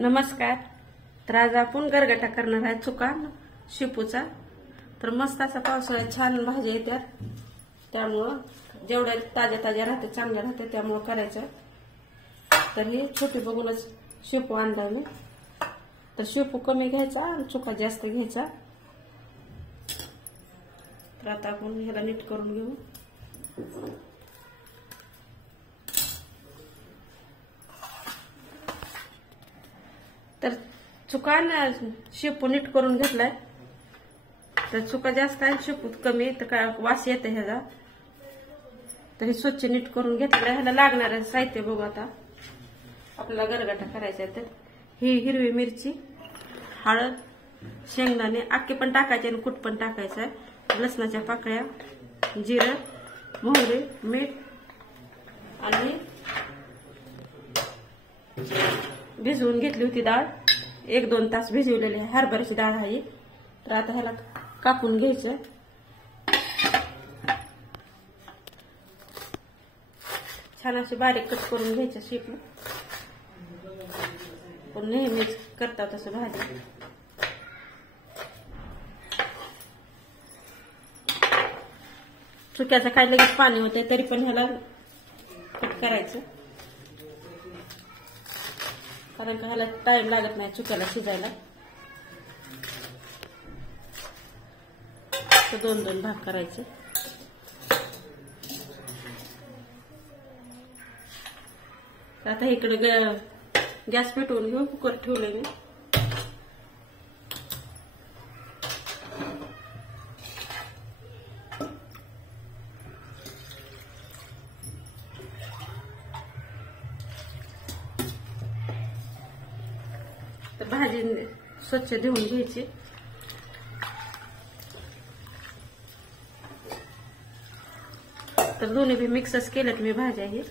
नमस्कार. तर आज आपण गरगटा करणार आहे चुका शेपूचा. तर मस्त असा पावसाळ्यात छान भाज्या येतात, त्यामुळं जेवढ्या ताज्या ताज्या राहते चांगल्या राहते त्यामुळं करायचं. तर हे छोटे बघूनच शेपू आणलाय मी. तर शेपू कमी घ्यायचा आणि चुका जास्त घ्यायचा. तर आता आपण ह्याला नीट करून घेऊ. तर चुका शेपू नीट करून घेतलाय. तर चुका जास्त आहे शेपू कमी तर काय वास येते ह्याचा. तरी स्वच्छ नीट करून घेतलाय. ह्याला लागणार साहित्य बघू आता. आपल्याला गरगटा करायचा आहे. तर ही हिरवी मिरची, हळद, शेंगदाणे अख्खे पण टाकायचे आणि कूट पण टाकायचं आहे, लसणाच्या पाकळ्या, जिरं, मोहरी, मीठ आणि भिजवून घेतली होती डाळ. 1-2 तास भिजवलेली आहे, हरभऱ्याची डाळ आहे. तर आता ह्याला कापून घ्यायचं. छान अशी बारीक कट करून घ्यायचं शेपू. पण नेहमीच करता तसं भाजी. चुक्याचं काय लगेच पाणी होतंय तरी पण ह्याला कट करायचं, कारण का ह्याला टाइम लागत नाही चुक्याला शिजायला. तर 2-2 भाग करायचे. आता इकडे गॅस पेटवून घेऊन कुकर ठेवलंय मी. तर भाजी स्वच्छ धुवून घ्यायची. तर दोन्ही बी मिक्सच केलेत मी भाज्या. हे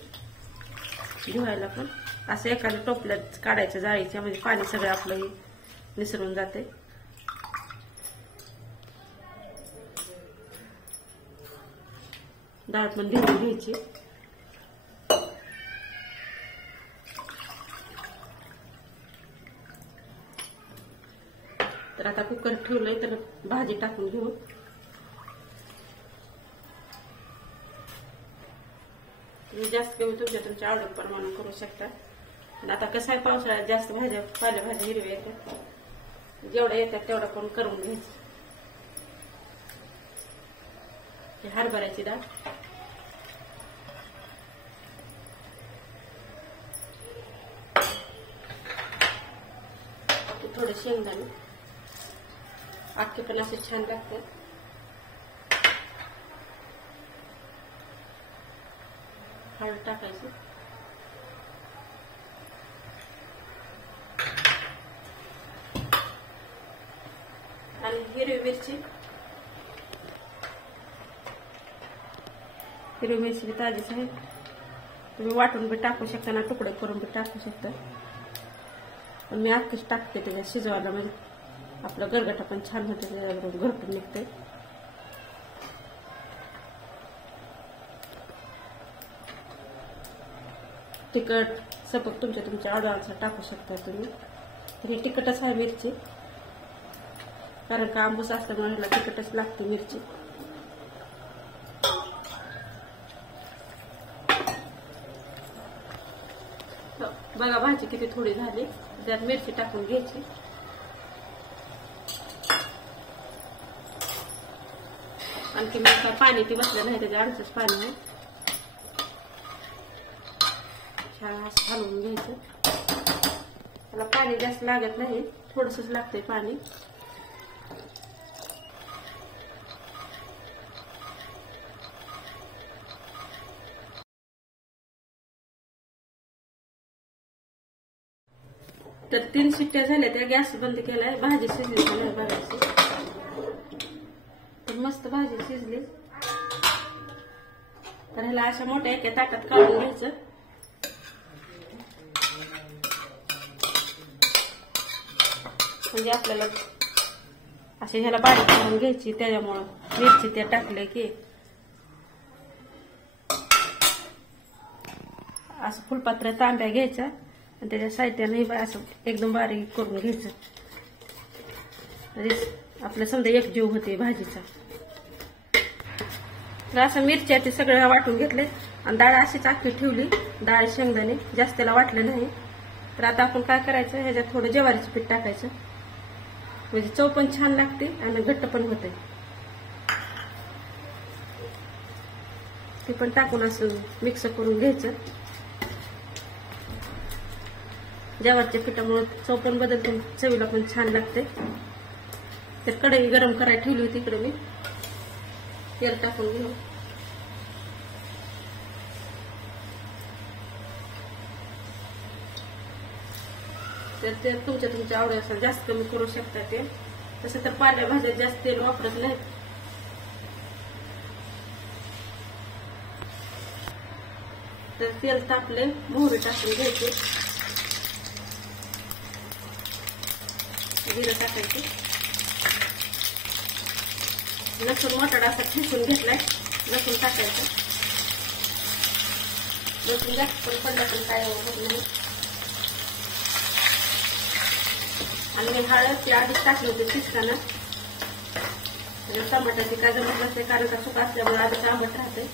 धुवायला पण असं एखाद्या टोपल्यात काढायचं जाळीच्या, म्हणजे पाणी सगळं आपलं हे निसरून जाते. डाळ पण धुवून घ्यायची. तर आता कुकर ठेवलंय तर भाजी टाकून घेऊ. तुम्ही जास्त कमी तुमच्या आवडीप्रमाणे करू शकता. आता कसं आहे पावसाळ्यात जास्त भाज्या पालेभाज्या हिरव्या येतात, जेवढ्या येतात तेवढा पण करून घ्यायचं. हरभऱ्याची डाळ, थोडे शेंगदाणे अख्खे पण असे छान लागतात. हळद टाकायची. आणि हिरवी मिरची बी ताजीच आहे. तुम्ही वाटून बी टाकू शकता ना, तुकडे करून बी टाकू शकता. पण मी अख्खीच टाकते त्याच्यात शिजवायला, म्हणजे आपलं गरगटा पण छान होते, त्याच्याबरोबर घरटून निघते. तिखट सपक तुमच्या आवडीनुसार टाकू शकता तुम्ही. तर ही तिखटच आहे मिरची, कारण का आंबूस असल्यामुळे ह्याला तिखटच लागते मिरची. बघा भाजी किती थोडी झाली, त्यात मिरची टाकून घ्यायची. आणखी मी पाणी ती बसलं नाही, त्याच्या अर्धच पाणी आहे. छान असं हलवून घ्यायचं. त्याला पाणी जास्त लागत नाही, थोडंसंच लागतंय पाणी. तर 3 शिट्ट्या झाल्या, त्या गॅस बंद केलाय. भाजी शिजली नाही बघायची. तर मस्त भाजी शिजली. तर ह्याला अशा मोठ्या एका ताटात काढून घ्यायचं. म्हणजे आपल्याला असे ह्याला बारीक करून घ्यायची, त्याच्यामुळं मिरची ते टाकले की असं फुलपात्र तांब्या घ्यायचा आणि त्याच्या साहित्याने असं एकदम बारीक करून घ्यायचं. म्हणजे आपलं समजा एक जीव होते भाजीचा. तर असं मिरच्या ते सगळं वाटून घेतले आणि डाळ अशीच अख्खी ठेवली. डाळ शेंगदाणे जास्त त्याला वाटलं नाही. तर आता आपण काय करायचं, ह्याच्यात थोडं ज्वारीचं पीठ टाकायचं. म्हणजे चव पण छान लागते आणि घट्ट पण होते. ते पण टाकून असं मिक्स करून घ्यायचं. ज्वारीच्या पिठामुळे चव पण बदलते, चवीला पण छान लागते. तर कढई गरम करायला ठेवली होती इकडे मी. तेल टाकून घेऊ. तर ते तुमच्या आवडीनुसार जास्त कमी करू शकता. ते तसं तर पाल्या भाज्यात जास्त तेल वापरत नाही. तर तेल तापले, मोहरी टाकून घ्यायचे, जिरं टाकायचे, लसूण मोठा असा ठेचून घेतलाय, लसूण टाकायचं. लसूण जास्त पण पडला पण काय होत नाही. आणि मी हळद ते आधीच टाकले होते शिजताना. टमाट्याची काय जमत नसते कारण का सुका असल्यामुळे आधीच आंबट राहते.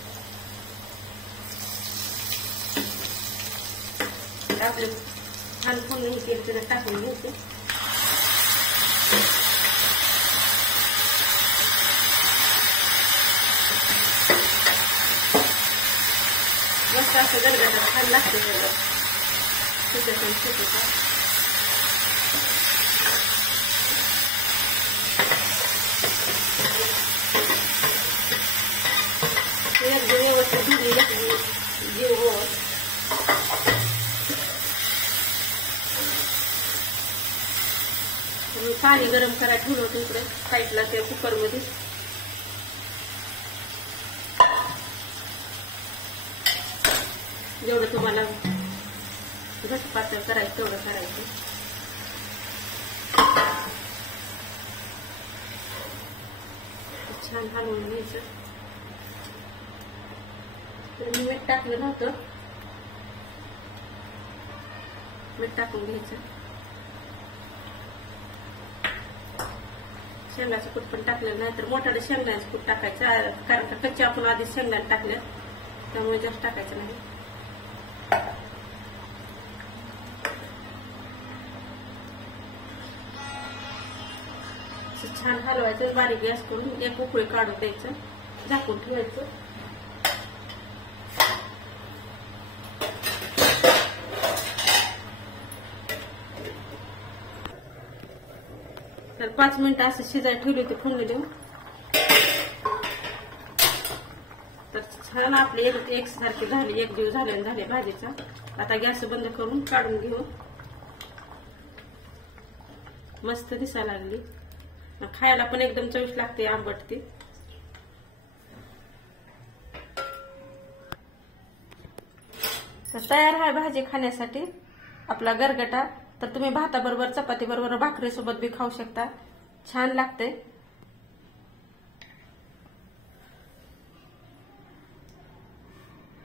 आपले छान फोडणी तेल तिला टाकून घ्यायचे. मस्त असं गरगटात छान लागते. एकदम व्यवस्थित धुवून घेतली जीव. पाणी गरम करायला ठेवलं होतं इकडे साईडला त्या कुकरमध्ये. जेवढं तुम्हाला घट्ट पातळ करायचं तेवढं करायचं. छान हलवून घ्यायचं. तर मी मीठ टाकलं नव्हतं, मीठ टाकून घ्यायचं. शेंगाचं कूट पण टाकलेलं नाही तर मोठ्याला शेंगदाण्याचं कूट टाकायचं. कारण का कच्चे आपण आधी शेंगदाणे टाकले त्यामुळे जास्त टाकायचं नाही. छान हलवायचं. बारीक गॅस करून एक उकळी काढून द्यायचं, झाकून ठेवायचं. तर 5 मिनिटं असं शिजायला ठेवली होती फोडणी देऊन. तर छान आपले एक सारखे झाले, एक जीव झाले भाजीचा. आता गॅस बंद करून काढून घेऊ. मस्त दिसायला लागली, खायला पण एकदम चविष्ट लागते, आंबटते. तर तयार आहे भाजी खाण्यासाठी आपला गरगटा. तर तुम्ही भाताबरोबर, चपाती बरोबर, भाकरी सोबत बी खाऊ शकता. छान लागते.